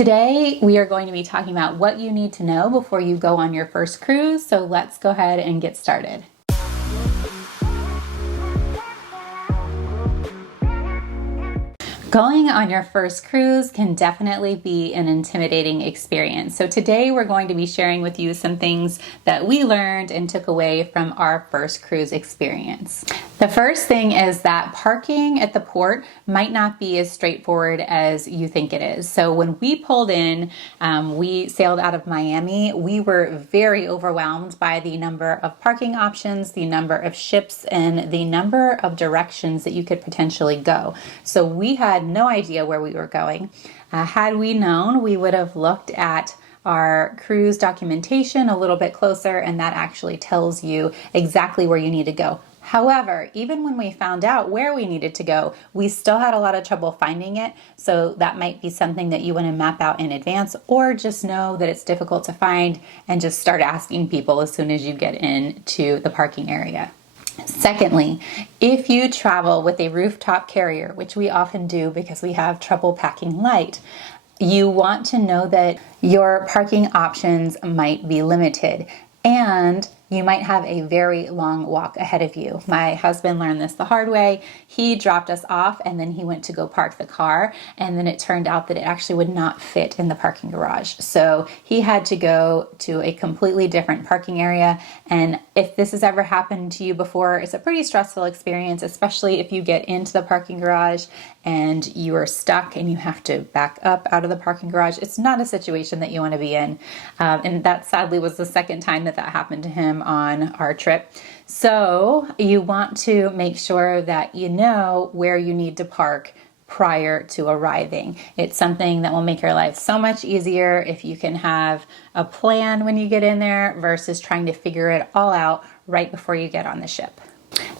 Today, we are going to be talking about what you need to know before you go on your first cruise, so let's go ahead and get started. Going on your first cruise can definitely be an intimidating experience. So today we're going to be sharing with you some things that we learned and took away from our first cruise experience. The first thing is that parking at the port might not be as straightforward as you think it is. So when we pulled in, we sailed out of Miami, we were very overwhelmed by the number of parking options, the number of ships, and the number of directions that you could potentially go. So we had no idea where we were going. Had we known, we would have looked at our cruise documentation a little bit closer, and that actually tells you exactly where you need to go. However, even when we found out where we needed to go, we still had a lot of trouble finding it. So that might be something that you want to map out in advance, or just know that it's difficult to find and just start asking people as soon as you get into the parking area. Secondly, if you travel with a rooftop carrier, which we often do because we have trouble packing light, you want to know that your parking options might be limited and you might have a very long walk ahead of you. My husband learned this the hard way. He dropped us off and then he went to go park the car, and then it turned out that it actually would not fit in the parking garage. So he had to go to a completely different parking area. And if this has ever happened to you before, it's a pretty stressful experience, especially if you get into the parking garage and you are stuck and you have to back up out of the parking garage. It's not a situation that you want to be in. And that sadly was the second time that happened to him on our trip. So you want to make sure that you know where you need to park prior to arriving. It's something that will make your life so much easier if you can have a plan when you get in there versus trying to figure it all out right before you get on the ship.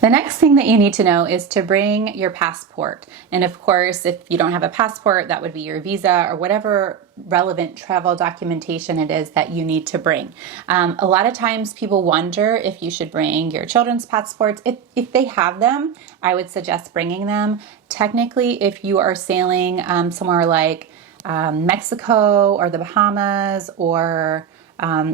The next thing that you need to know is to bring your passport. And of course, if you don't have a passport, that would be your visa or whatever relevant travel documentation it is that you need to bring. A lot of times people wonder if you should bring your children's passports. If they have them, I would suggest bringing them. Technically, if you are sailing somewhere like Mexico or the Bahamas or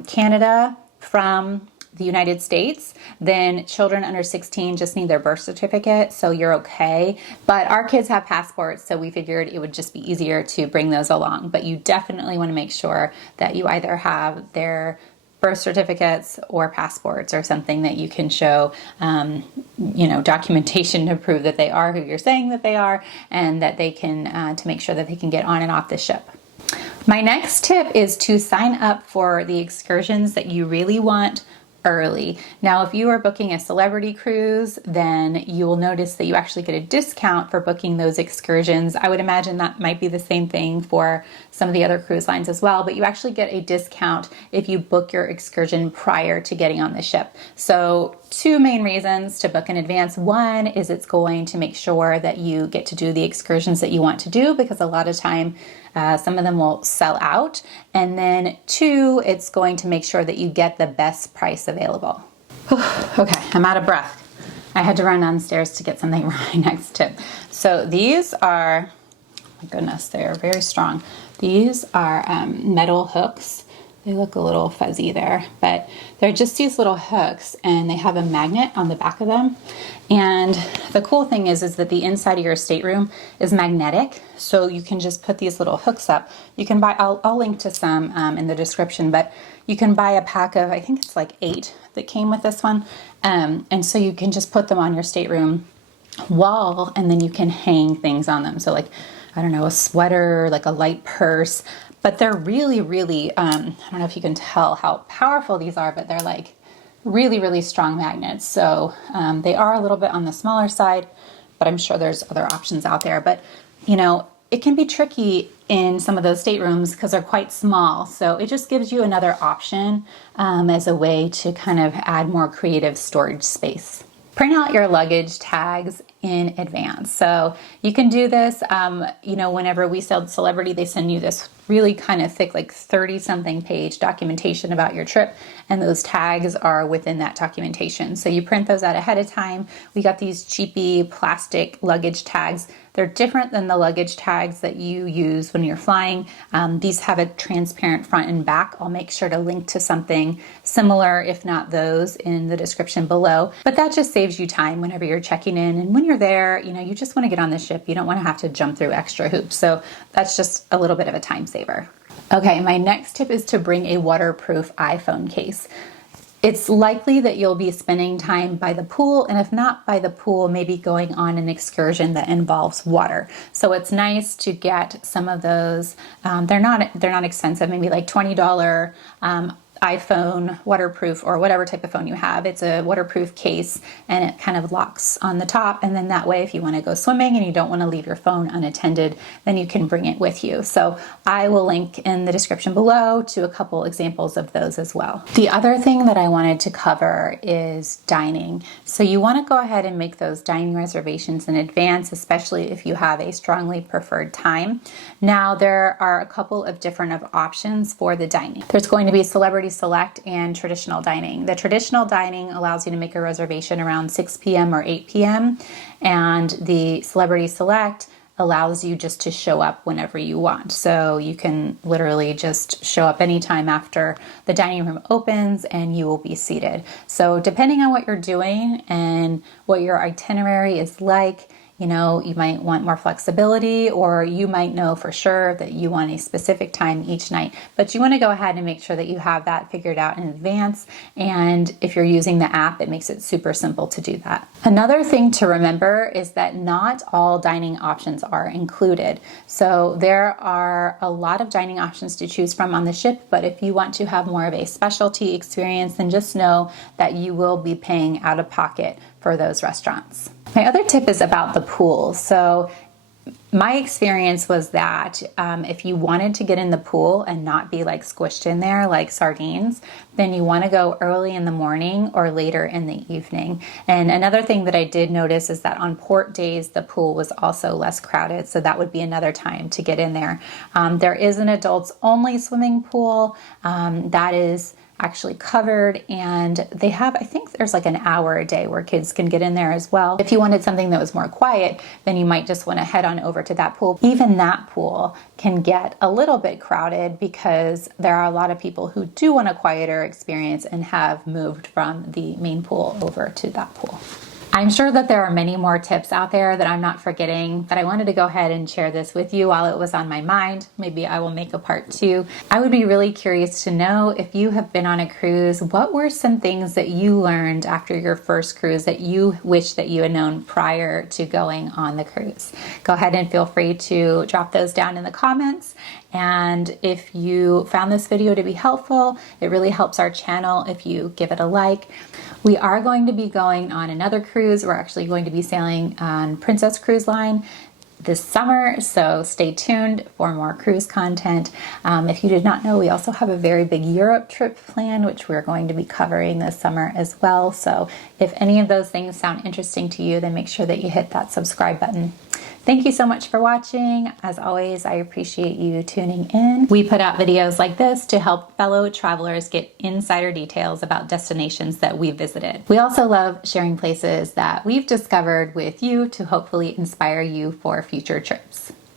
Canada from the United States, then children under 16 just need their birth certificate, so you're okay. But our kids have passports, so we figured it would just be easier to bring those along. But you definitely want to make sure that you either have their birth certificates or passports or something that you can show, documentation to prove that they are who you're saying that they are, and that they can, to make sure that they can get on and off the ship. My next tip is to sign up for the excursions that you really want early. Now, if you are booking a celebrity cruise, then you will notice that you actually get a discount for booking those excursions. I would imagine that might be the same thing for some of the other cruise lines as well, but you actually get a discount if you book your excursion prior to getting on the ship. So two main reasons to book in advance. One is it's going to make sure that you get to do the excursions that you want to do, because a lot of time some of them will sell out. And then two, it's going to make sure that you get the best price available. Okay, I'm out of breath. I had to run downstairs to get something for my next tip. So these are, oh my goodness, they're very strong. These are metal hooks. They look a little fuzzy there, but they're just these little hooks, and they have a magnet on the back of them. And the cool thing is that the inside of your stateroom is magnetic, so you can just put these little hooks up. You can buy, I'll link to some in the description, but you can buy a pack of, I think it's like 8 that came with this one. And so you can just put them on your stateroom wall, and then you can hang things on them. So like, I don't know, a sweater, like a light purse. But they're really, really, I don't know if you can tell how powerful these are, but they're like really, really strong magnets. So they are a little bit on the smaller side, but I'm sure there's other options out there. But, it can be tricky in some of those staterooms because they're quite small. So it just gives you another option as a way to kind of add more creative storage space. Print out your luggage tags in advance. So you can do this, you know, whenever we sell Celebrity, they send you this really kind of thick, like 30 something page documentation about your trip. And those tags are within that documentation. So you print those out ahead of time. We got these cheapy plastic luggage tags. They're different than the luggage tags that you use when you're flying. These have a transparent front and back. I'll make sure to link to something similar, if not those, in the description below. But that just saves you time whenever you're checking in. And when you're there, you know, you just want to get on the ship. You don't want to have to jump through extra hoops. So that's just a little bit of a time saver. Okay, my next tip is to bring a waterproof iPhone case. It's likely that you'll be spending time by the pool, and if not by the pool, maybe going on an excursion that involves water. So it's nice to get some of those. They're not expensive, maybe like $20 iPhone waterproof, or whatever type of phone you have. It's a waterproof case and it kind of locks on the top, and then that way if you want to go swimming and you don't want to leave your phone unattended, then you can bring it with you. So I will link in the description below to a couple examples of those as well. The other thing that I wanted to cover is dining. So you want to go ahead and make those dining reservations in advance, especially if you have a strongly preferred time. Now there are a couple of different options for the dining. There's going to be Celebrity Select and traditional dining. The traditional dining allows you to make a reservation around 6 p.m. or 8 p.m. and the Celebrity Select allows you just to show up whenever you want. So you can literally just show up anytime after the dining room opens and you will be seated. So depending on what you're doing and what your itinerary is like, you know, you might want more flexibility, or you might know for sure that you want a specific time each night, but you want to go ahead and make sure that you have that figured out in advance. And if you're using the app, it makes it super simple to do that. Another thing to remember is that not all dining options are included. So there are a lot of dining options to choose from on the ship, but if you want to have more of a specialty experience, then just know that you will be paying out of pocket for those restaurants. My other tip is about the pool. So my experience was that if you wanted to get in the pool and not be like squished in there like sardines, then you want to go early in the morning or later in the evening. And another thing that I did notice is that on port days, the pool was also less crowded. So that would be another time to get in there. There is an adults only swimming pool that is actually covered, and they have, I think there's like an hour a day where kids can get in there as well. If you wanted something that was more quiet, then you might just want to head on over to that pool. Even that pool can get a little bit crowded because there are a lot of people who do want a quieter experience and have moved from the main pool over to that pool. I'm sure that there are many more tips out there that I'm not forgetting, but I wanted to go ahead and share this with you while it was on my mind. Maybe I will make a part 2. I would be really curious to know, if you have been on a cruise, what were some things that you learned after your first cruise that you wish that you had known prior to going on the cruise? Go ahead and feel free to drop those down in the comments. And if you found this video to be helpful, it really helps our channel if you give it a like. We are going to be going on another cruise. We're actually going to be sailing on Princess Cruise Line this summer, so stay tuned for more cruise content. If you did not know, we also have a very big Europe trip planned, which we're going to be covering this summer as well. So if any of those things sound interesting to you, then make sure that you hit that subscribe button. Thank you so much for watching. As always, I appreciate you tuning in. We put out videos like this to help fellow travelers get insider details about destinations that we've visited. We also love sharing places that we've discovered with you to hopefully inspire you for future trips.